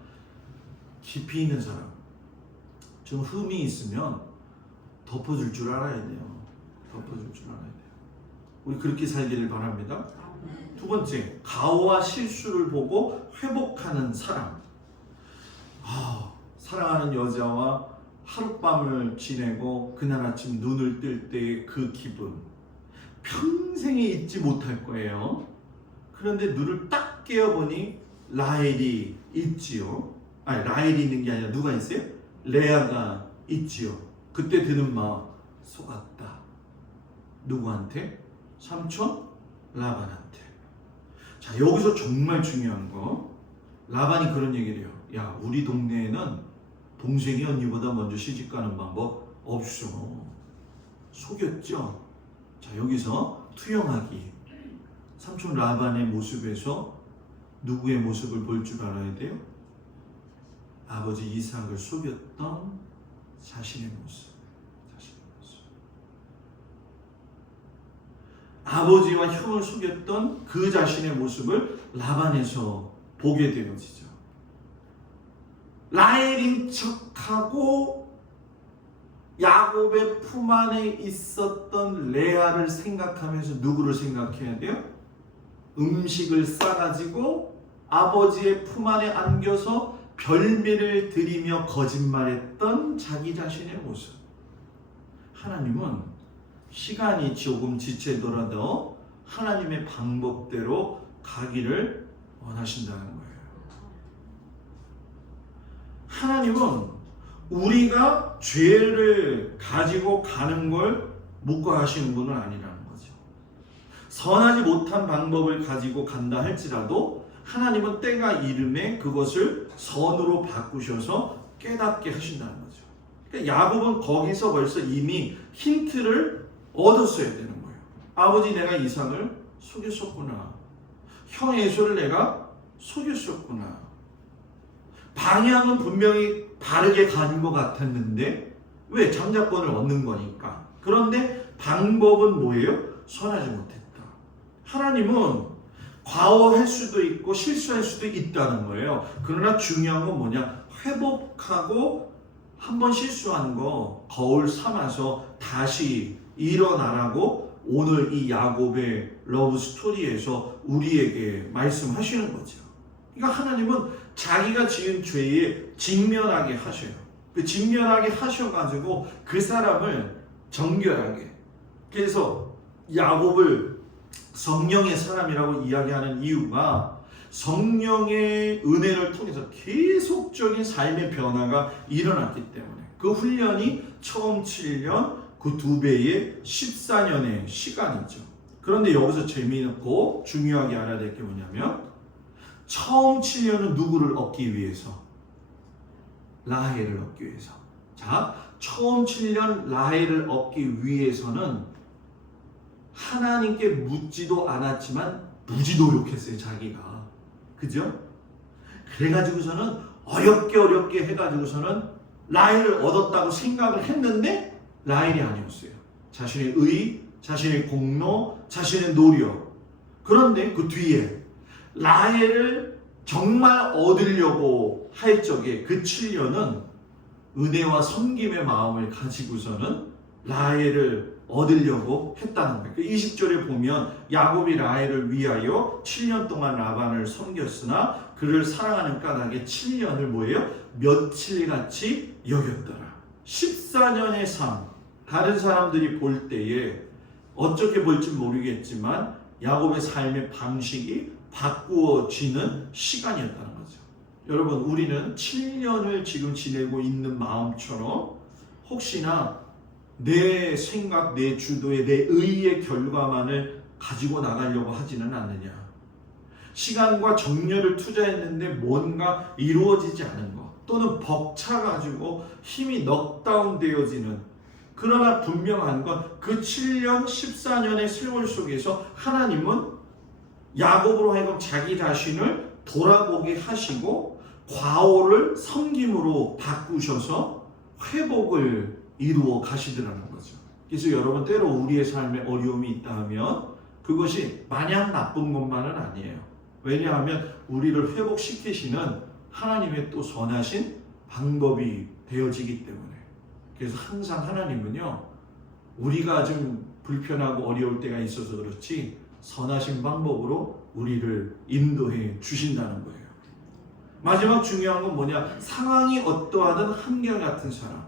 깊이 있는 사랑, 좀 흠이 있으면 덮어줄 줄 알아야 돼요. 덮어줄 줄 알아야 돼요. 우리 그렇게 살기를 바랍니다. 두 번째, 가오와 실수를 보고 회복하는 사랑. 사랑하는 여자와 하룻밤을 지내고 그날 아침 눈을 뜰 때의 그 기분, 평생에 잊지 못할 거예요. 그런데 눈을 딱 깨어보니 라헬이 있지요. 라헬이 있는 게 아니라 누가 있어요? 레아가 있지요. 그때 드는 마음, 속았다. 누구한테? 삼촌 라반한테. 자, 여기서 정말 중요한 거, 라반이 그런 얘기를 해요. 야, 우리 동네에는 동생이 언니보다 먼저 시집가는 방법 없어. 속였죠? 자, 여기서 투영하기. 삼촌 라반의 모습에서 누구의 모습을 볼 줄 알아야 돼요? 아버지 이삭을 속였던 자신의 모습. 아버지와 형을 속였던 그 자신의 모습을 라반에서 보게 되어지죠. 라헬인 척하고 야곱의 품 안에 있었던 레아를 생각하면서 누구를 생각해야 돼요? 음식을 싸가지고 아버지의 품 안에 안겨서 별미를 드리며 거짓말했던 자기 자신의 모습. 하나님은 시간이 조금 지체더라도 하나님의 방법대로 가기를 원하신다는 거예요. 하나님은 우리가 죄를 가지고 가는 걸 묵과하시는 분은 아니라는 거죠. 선하지 못한 방법을 가지고 간다 할지라도 하나님은 때가 이름에 그것을 선으로 바꾸셔서 깨닫게 하신다는 거죠. 그러니까 야곱은 거기서 벌써 이미 힌트를 얻었어야 되는 거예요. 아버지, 내가 이삭을 속였었구나. 형 에서를 내가 속였었구나. 방향은 분명히 바르게 가는 것 같았는데 왜? 장자권을 얻는 거니까. 그런데 방법은 뭐예요? 선하지 못했다. 하나님은 과오할 수도 있고 실수할 수도 있다는 거예요. 그러나 중요한 건 뭐냐? 회복하고 한번 실수한 거 거울 삼아서 다시 일어나라고 오늘 이 야곱의 러브 스토리에서 우리에게 말씀하시는 거죠. 그러니까 하나님은 자기가 지은 죄에 직면하게 하셔요. 그 직면하게 하셔가지고 그 사람을 정결하게. 그래서 야곱을 성령의 사람이라고 이야기하는 이유가 성령의 은혜를 통해서 계속적인 삶의 변화가 일어났기 때문에 그 훈련이 처음 7년, 그 2배의 14년의 시간이죠. 그런데 여기서 재미있고 중요하게 알아야 될 게 뭐냐면 처음 7년은 누구를 얻기 위해서? 라헬을 얻기 위해서. 자, 처음 7년 라헬을 얻기 위해서는 하나님께 묻지도 않았지만 무지 노력했어요, 자기가. 그죠? 그래가지고서는 어렵게 해가지고서는 라헬을 얻었다고 생각을 했는데 라헬이 아니었어요. 자신의 의, 자신의 공로, 자신의 노력. 그런데 그 뒤에 라헬을 정말 얻으려고 할 적에 그 7년은 은혜와 섬김의 마음을 가지고서는 라헬을 얻으려고 했다는 거예요. 20절에 보면 야곱이 라헬을 위하여 7년 동안 라반을 섬겼으나 그를 사랑하는 까닭에 7년을 뭐예요? 며칠같이 여겼더라. 14년의 삶. 다른 사람들이 볼 때에 어떻게 볼지 모르겠지만 야곱의 삶의 방식이 바꾸어지는 시간이었다는 거죠. 여러분, 우리는 7년을 지금 지내고 있는 마음처럼 혹시나 내 생각, 내 주도에 내 의의 결과만을 가지고 나가려고 하지는 않느냐. 시간과 정열을 투자했는데 뭔가 이루어지지 않은 것, 또는 벅차가지고 힘이 넉다운 되어지는. 그러나 분명한 건 그 7년, 14년의 세월 속에서 하나님은 야곱으로 하여금 자기 자신을 돌아보게 하시고 과오를 섬김으로 바꾸셔서 회복을 이루어 가시더라는 거죠. 그래서 여러분, 때로 우리의 삶에 어려움이 있다 하면 그것이 마냥 나쁜 것만은 아니에요. 왜냐하면 우리를 회복시키시는 하나님의 또 선하신 방법이 되어지기 때문에. 그래서 항상 하나님은요, 우리가 좀 불편하고 어려울 때가 있어서 그렇지 선하신 방법으로 우리를 인도해 주신다는 거예요. 마지막 중요한 건 뭐냐? 상황이 어떠하든 한결같은 사람.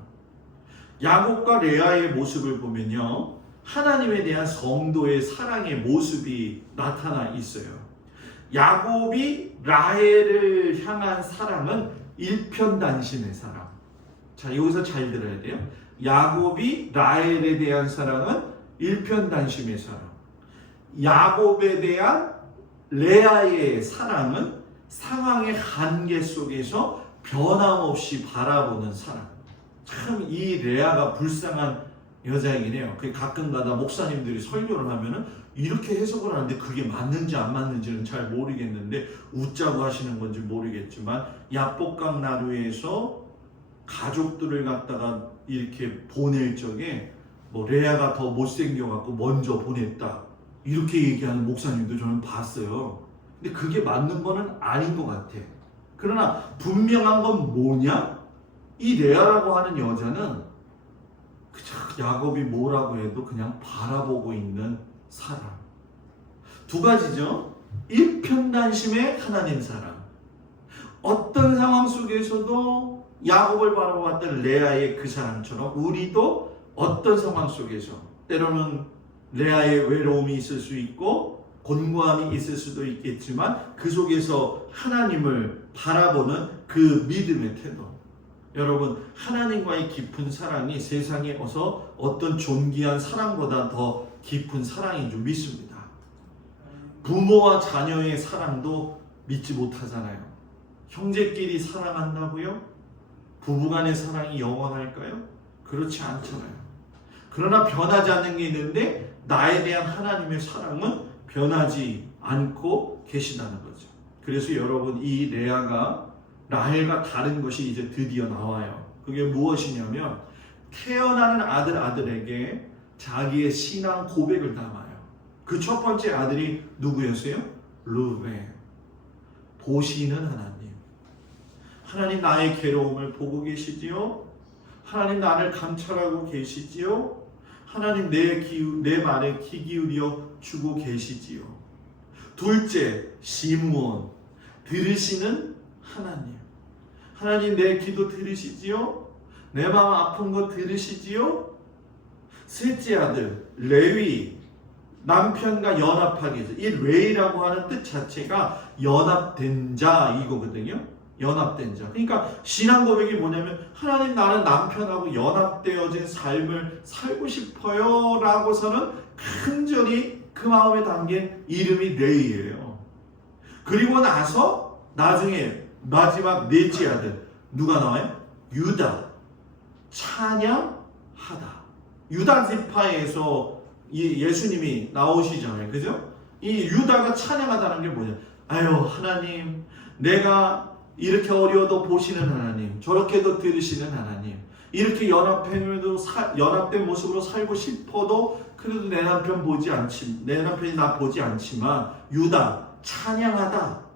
야곱과 레아의 모습을 보면요, 하나님에 대한 성도의 사랑의 모습이 나타나 있어요. 야곱이 라헬을 향한 사랑은 일편단심의 사랑. 자, 여기서 잘 들어야 돼요. 야곱이 라헬에 대한 사랑은 일편단심의 사랑. 야곱에 대한 레아의 사랑은 상황의 한계 속에서 변함없이 바라보는 사랑. 참 이 레아가 불쌍한 여자이긴 해요. 가끔가다 목사님들이 설교를 하면은 이렇게 해석을 하는데 그게 맞는지 안 맞는지는 잘 모르겠는데 웃자고 하시는 건지 모르겠지만 야복강 나루에서 가족들을 갖다가 이렇게 보낼 적에 뭐 레아가 더 못생겨갖고 먼저 보냈다 이렇게 얘기하는 목사님도 저는 봤어요. 근데 그게 맞는 거는 아닌 것 같아. 그러나 분명한 건 뭐냐? 이 레아라고 하는 여자는 그냥 야곱이 뭐라고 해도 그냥 바라보고 있는 사람. 두 가지죠. 일편단심의 하나님 사랑. 어떤 상황 속에서도 야곱을 바라보았던 레아의 그 사랑처럼 우리도 어떤 상황 속에서 때로는 레아의 외로움이 있을 수 있고 곤고함이 있을 수도 있겠지만 그 속에서 하나님을 바라보는 그 믿음의 태도. 여러분, 하나님과의 깊은 사랑이 세상에 어서 어떤 존귀한 사랑보다 더 깊은 사랑인 줄 믿습니다. 부모와 자녀의 사랑도 믿지 못하잖아요. 형제끼리 사랑한다고요? 부부간의 사랑이 영원할까요? 그렇지 않잖아요. 그러나 변하지 않는 게 있는데 나에 대한 하나님의 사랑은 변하지 않고 계시다는 거죠. 그래서 여러분, 이 레아가 라헬과 다른 것이 이제 드디어 나와요. 그게 무엇이냐면 태어나는 아들에게 자기의 신앙 고백을 담아요. 그 첫 번째 아들이 누구였어요? 르벤. 보시는 하나님. 하나님 나의 괴로움을 보고 계시지요? 하나님 나를 감찰하고 계시지요? 하나님 내 말에 귀 기울여 주고 계시지요? 둘째, 시므온. 들으시는 하나님. 하나님 내 기도 들으시지요? 내 마음 아픈 거 들으시지요? 셋째 아들 레위. 남편과 연합하게 해서 이 레이라고 하는 뜻 자체가 연합된 자 이거거든요. 연합된 자. 그러니까 신앙 고백이 뭐냐면 하나님 나는 남편하고 연합되어진 삶을 살고 싶어요 라고서는 간절히 그 마음에 담긴 이름이 레이예요. 그리고 나서 나중에 마지막 넷째 아들 누가 나와요? 유다. 찬양하다. 유다 지파에서 예수님이 나오시잖아요. 그죠? 이 유다가 찬양하다는 게 뭐냐? 아유 하나님, 내가 이렇게 어려워도 보시는 하나님, 저렇게도 들으시는 하나님, 이렇게 연합된 모습으로 살고 싶어도 그래도 내 남편이 나 보지 않지만 유다 찬양하다.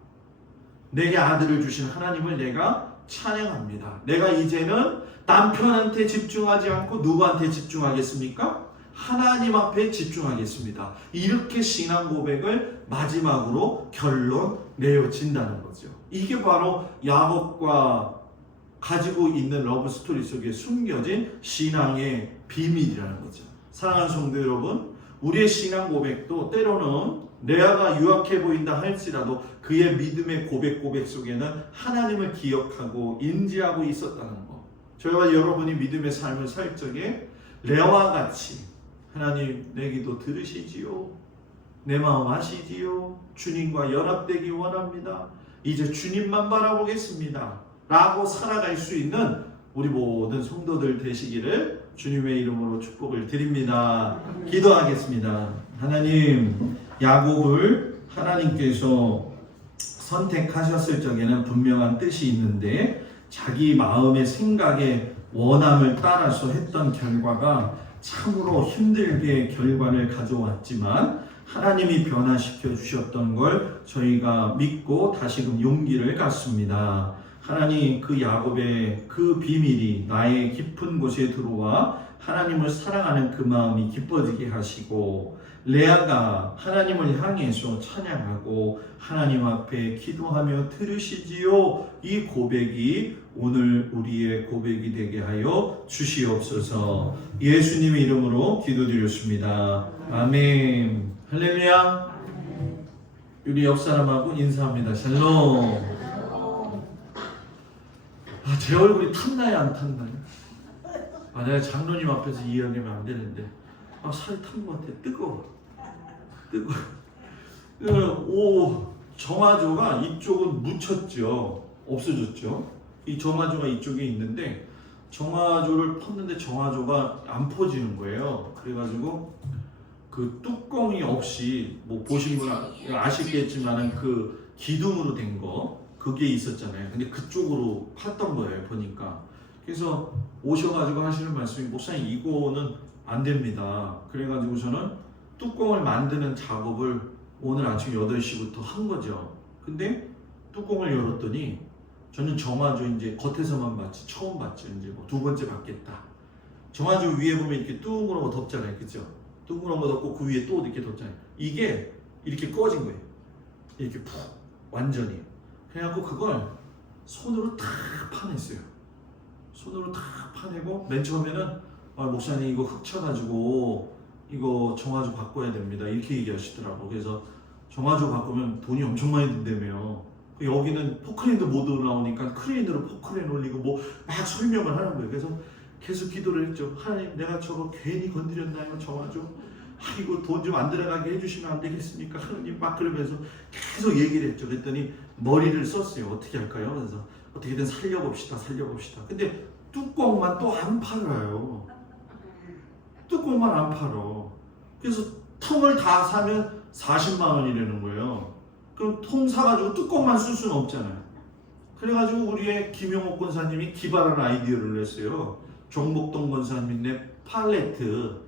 내게 아들을 주신 하나님을 내가 찬양합니다. 내가 이제는 남편한테 집중하지 않고 누구한테 집중하겠습니까? 하나님 앞에 집중하겠습니다. 이렇게 신앙 고백을 마지막으로 결론 내어진다는 거죠. 이게 바로 야곱과 가지고 있는 러브 스토리 속에 숨겨진 신앙의 비밀이라는 거죠. 사랑하는 성도 여러분, 우리의 신앙 고백도 때로는 레아가 유약해 보인다 할지라도 그의 믿음의 고백 속에는 하나님을 기억하고 인지하고 있었다는 것. 저희와 여러분이 믿음의 삶을 살 적에 레아와 같이 하나님 내 기도 들으시지요? 내 마음 아시지요? 주님과 연합되기 원합니다. 이제 주님만 바라보겠습니다. 라고 살아갈 수 있는 우리 모든 성도들 되시기를 주님의 이름으로 축복을 드립니다. 기도하겠습니다. 하나님, 야곱을 하나님께서 선택하셨을 적에는 분명한 뜻이 있는데 자기 마음의 생각에 원함을 따라서 했던 결과가 참으로 힘들게 결과를 가져왔지만 하나님이 변화시켜 주셨던 걸 저희가 믿고 다시금 용기를 갖습니다. 하나님, 그 야곱의 그 비밀이 나의 깊은 곳에 들어와 하나님을 사랑하는 그 마음이 기뻐지게 하시고 레아가 하나님을 향해서 찬양하고 하나님 앞에 기도하며 들으시지요. 이 고백이 오늘 우리의 고백이 되게 하여 주시옵소서. 예수님의 이름으로 기도드렸습니다. 아멘. 할렐루야. 우리 옆 사람하고 인사합니다. 샬롬. 제 얼굴이 탔나요 안 탔나요? 내가 장로님 앞에서 이야기하면 안 되는데 살이 탄 것 같아. 뜨거워. 정화조가 이쪽은 묻혔죠. 없어졌죠. 이 정화조가 이쪽에 있는데 정화조를 폈는데 정화조가 안 퍼지는 거예요. 그래가지고 그 뚜껑이 없이 뭐 보신 분 아시겠지만은 그 기둥으로 된 거 그게 있었잖아요. 근데 그쪽으로 팠던 거예요. 보니까. 그래서 오셔가지고 하시는 말씀이 목사님 이거는 안 됩니다. 그래가지고 저는 뚜껑을 만드는 작업을 오늘 아침 8시부터 한 거죠. 근데 뚜껑을 열었더니 저는 정화조 이제 겉에서만 봤지 처음 봤죠. 이제 뭐 두 번째 봤겠다. 정화조 위에 보면 이렇게 둥그런 거 덮잖아요. 그죠? 둥그런 거 덮고 그 위에 또 이렇게 덮잖아요. 이게 이렇게 꺼진 거예요. 이렇게 푹 완전히. 그래갖고 그걸 손으로 다 파냈어요. 손으로 다 파내고 맨 처음에는 목사님 이거 흙 쳐가지고 이거 정화조 바꿔야 됩니다. 이렇게 얘기하시더라고. 그래서 정화조 바꾸면 돈이 엄청 많이 든다며. 여기는 포크레인도 못 나오니까 크레인으로 포크레인 올리고 뭐 막 설명을 하는 거예요. 그래서 계속 기도를 했죠. 하나님, 내가 저거 괜히 건드렸나요? 정화조? 이거 돈 좀 안 들어가게 해주시면 안 되겠습니까? 하나님, 막 그러면서 계속 얘기를 했죠. 그랬더니 머리를 썼어요. 어떻게 할까요? 그래서 어떻게든 살려봅시다. 근데 뚜껑만 또 안 팔아요. 뚜껑만 안 팔어. 그래서 통을 다 사면 40만 원이라는 거예요. 그럼 통 사가지고 뚜껑만 쓸 수는 없잖아요. 그래가지고 우리의 김용옥 권사님이 기발한 아이디어를 냈어요. 정복동 권사님네 팔레트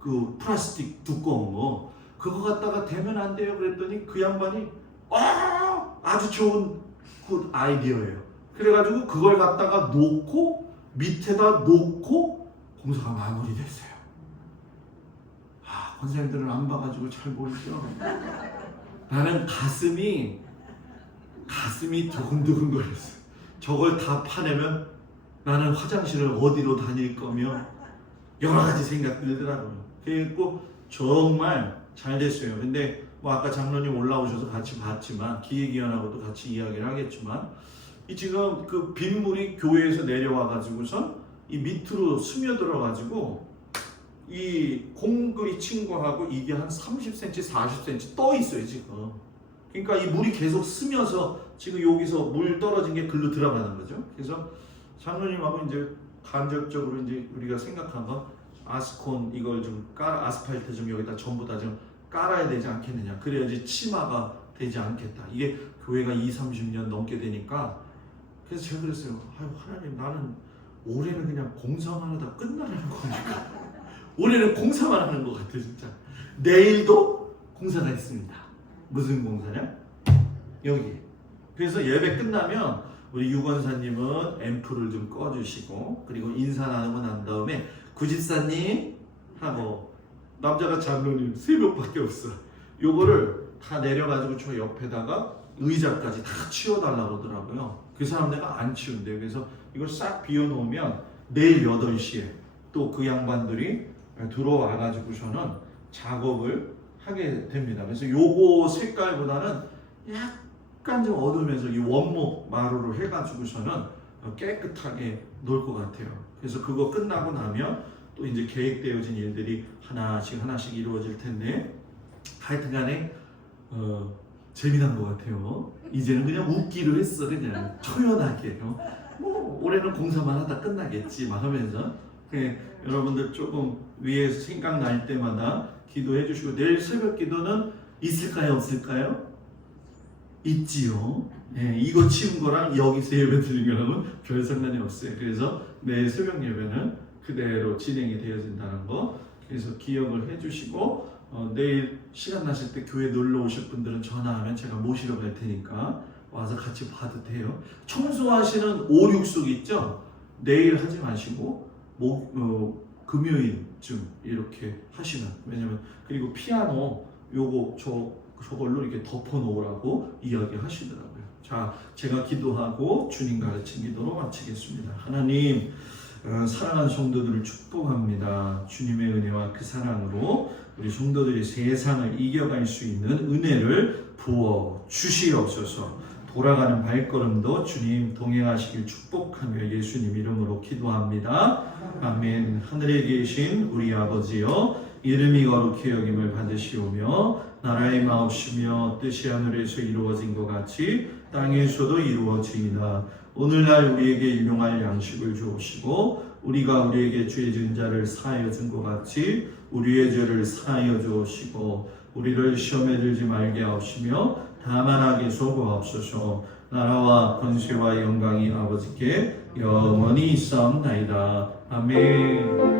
그 플라스틱 두꺼운 거 그거 갖다가 대면 안 돼요. 그랬더니 그 양반이 아주 좋은 그 아이디어예요. 그래가지고 그걸 갖다가 놓고 밑에다 놓고 공사가 마무리됐어요. 권사님들은 안 봐가지고 잘 모르죠. 나는 가슴이 두근두근 거렸어요. 저걸 다 파내면 나는 화장실을 어디로 다닐 거며 여러 가지 생각 들더라고요. 그리고 정말 잘 됐어요. 근데 뭐 아까 장로님 올라오셔서 같이 봤지만 기획위원하고도 같이 이야기를 하겠지만 이 지금 그 빗물이 교회에서 내려와 가지고선 이 밑으로 스며들어 가지고 이 콘크리트 친 거하고 이게 한 30cm, 40cm 떠 있어요 지금. 그러니까 이 물이 계속 스며서 지금 여기서 물 떨어진 게 글로 들어가는 거죠. 그래서 장로님하고 이제 간접적으로 이제 우리가 생각한 건 아스콘 이걸 좀 아스팔트 좀 여기다 전부 다 좀 깔아야 되지 않겠느냐. 그래야지 치마가 되지 않겠다. 이게 교회가 20-30년 넘게 되니까 그래서 제가 그랬어요. 하나님, 나는 올해는 그냥 공사만 하다 끝나라는 거니까. 올해는 공사만 하는 것 같아 진짜. 내일도 공사가 있습니다. 무슨 공사냐? 여기. 그래서 예배 끝나면 우리 유권사님은 앰프를 좀 꺼주시고 그리고 인사 나누고 난 다음에 구집사님 하고 남자가 장로님 3명밖에 없어. 요거를 다 내려가지고 저 옆에다가 의자까지 다 치워달라고 하더라고요. 그 사람 내가 안 치운대요. 그래서 이걸 싹 비워놓으면 내일 8시에 또 그 양반들이 들어와가지고서는 작업을 하게 됩니다. 그래서 요거 색깔보다는 약간 좀 어두우면서 이 원목 마루로 해가지고서는 깨끗하게 놓을 것 같아요. 그래서 그거 끝나고 나면 또 이제 계획되어진 일들이 하나씩 이루어질 텐데 하여튼간에 재미난 것 같아요. 이제는 그냥 웃기로 했어. 그냥 초연하게. 뭐 올해는 공사만 하다 끝나겠지 막 하면서 여러분들 조금 위에서 생각날 때마다 기도해 주시고 내일 새벽 기도는 있을까요? 없을까요? 있지요. 네, 이거 치운 거랑 여기서 예배 드린 거랑은 별 상관이 없어요. 그래서 내일 새벽 예배는 그대로 진행이 되어진다는 거 그래서 기억을 해주시고 내일 시간 나실 때 교회 놀러 오실 분들은 전화하면 제가 모시러 갈 테니까 와서 같이 봐도 돼요. 청소하시는 5, 6숙 있죠? 내일 하지 마시고 금요일쯤 이렇게 하시면 왜냐면 그리고 피아노 요거 저걸로 이렇게 덮어 놓으라고 이야기 하시더라고요. 자, 제가 기도하고 주님 가르친 기도로 마치겠습니다. 하나님, 사랑하는 성도들을 축복합니다. 주님의 은혜와 그 사랑으로 우리 성도들이 세상을 이겨갈 수 있는 은혜를 부어 주시옵소서. 돌아가는 발걸음도 주님 동행하시길 축복하며 예수님 이름으로 기도합니다. 아멘. 하늘에 계신 우리 아버지여, 이름이 거룩히 여김을 받으시오며 나라의 마옵시며 뜻이 하늘에서 이루어진 것 같이 땅에서도 이루어지이다. 오늘날 우리에게 일용할 양식을 주옵시고 우리가 우리에게 죄 지은 자를 사하여 준 것 같이 우리의 죄를 사하여 주옵시고 우리를 시험에 들지 말게 하옵시며 다만 악에 소구하옵소서. 나라와 권세와 영광이 아버지께 영원히 있사옵나이다. 아멘.